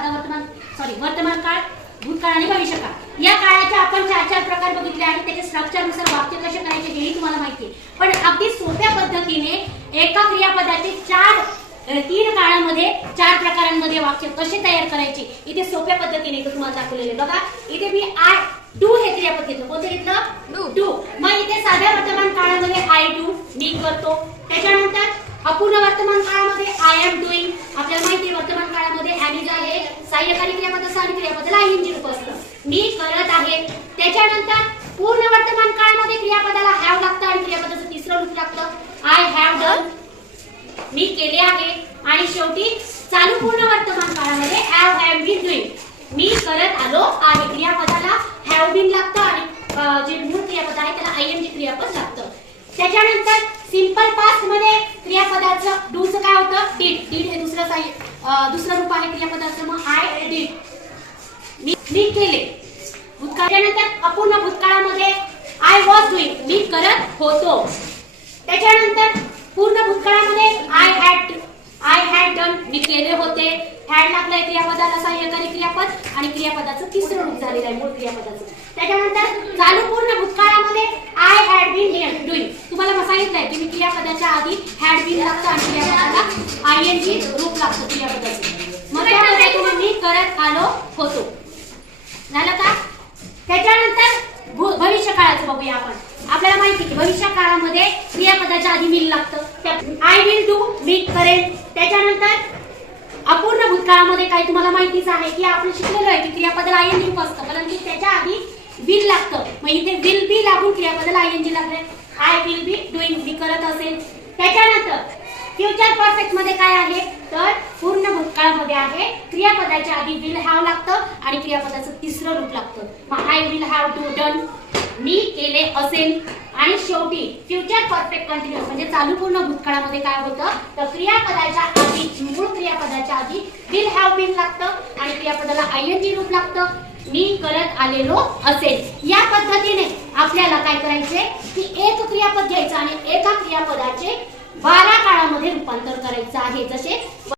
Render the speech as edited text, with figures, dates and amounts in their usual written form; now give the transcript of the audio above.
साधा वर्तमान वर्तमान काळ, भूतकाळ आणि भविष्यकाळ। या काळाचे आपण 4 प्रकार बघितले आणि त्याच्या स्ट्रक्चरनुसार वाक्य कसे करायचे हेही तुम्हाला माहिती आहे। पण अगदी सोप्या पद्धतीने एका क्रियापदाचे 3 काळामध्ये 4 प्रकारांमध्ये वाक्य कसे तयार करायचे इथे सोप्या पद्धतीने तुम्हाला दाखवलेले। बघा इथे मी आय डू हे क्रियापद घेतलं। कोणतं घेतलं? डू। मग इथे साध्या वर्तमान काळामध्ये आय डू मी करतो। त्याच्यानंतर अपूर्ण वर्तमान काळामध्ये आय एम डूइंग। आपल्याला माहिती आहे वर्तमान काळामध्ये एम इज आहे, सहाय्यकारी क्रियापद असतं आणि क्रियापदाला आयएनजी रूप असतं। मी करत आहे। त्याच्यानंतर पूर्ण वर्तमान काळामध्ये क्रियापदाला हॅव लागतं आणि क्रियापदाचं तिसरं रूप लागतं आय हॅव डन, मी केले आहे। आणि शेवटी चालू पूर्ण वर्तमान काळामध्ये हॅव बीन डूइंग, मी करत आलो आहे। क्रियापदाला हॅव बीन लागतं आणि जे मूळ क्रियापद आहे त्याला आयएनजी क्रियापद लागतं। त्याच्यानंतर सिंपल पास्ट मध्ये क्रियापदाचं डूचं काय होतं? डिड। डिड हे दुसरं रूप आहे क्रियापदाचं। मग आय डिड, मी केले। भूतकाळानंतर अपूर्ण भूतकाळामध्ये आय वॉज डूइंग, मी करत होतो। त्याच्यानंतर पूर्ण भूतकाळामध्ये आय हॅड डन, मी केले होते। हॅड लागलाय क्रियापदाला सहाय्यकारी क्रियापद आणि क्रियापदाचं तिसरं रूप झालेलं आहे मूळ क्रियापदाचं। त्याच्यानंतर चालू पूर्ण भूतकाळामध्ये आय हॅड बीन डूइंग। तुम्हाला सांगितलंय की मी क्रियापदाच्या आधी हॅड बीन लागतं आणि क्रियापदाला आयएनजी रूप लागतं क्रियापदाचं। मग त्या पद्धतीने मी करत आलो होतो। झालं का? त्याच्यानंतर भविष्य काळाचं बघूया आपण। आपल्याला माहिती की भविष्य काळामध्ये क्रियापदाच्या आधी विल लागतं। आय विल डू, मी करेन। त्याच्यानंतर अपूर्ण भूतकाळामध्ये काय तुम्हाला माहितीच आहे की आपण शिकलेलो आहे की क्रियापदाला आयएनजी रूप असतं, परंतु त्याच्या आधी विल लागतं। मग इथे विल बी लागून क्रियापदाला आयएनजी लागले। आय विल बी डूइंग, मी करत असेल। त्याच्यानंतर फ्युचर परफेक्ट मध्ये काय आहे तर पूर्ण भूतकाळामध्ये आहे क्रियापदाच्या आधी विल हॅव लागतं आणि क्रियापदाचं तिसरं रूप लागतं। मग I will have do done, मी केले असेल। आणि शेवटी फ्युचर परफेक्ट कंटिन्युअस म्हणजे चालू पूर्ण भूतकाळामध्ये काय होतं तर क्रियापदाच्या आधी मूळ क्रियापदाच्या आधी विल हॅव बीन लागतं आणि क्रियापदाला आयएनजी रूप लागतं, मी करत आलेलो असेल। या पद्धतीने आपल्याला काय करायचे की एक क्रियापद घ्यायचं आणि एका क्रियापदाचे 12 काळामध्ये रूपांतर करायचं आहे। जसे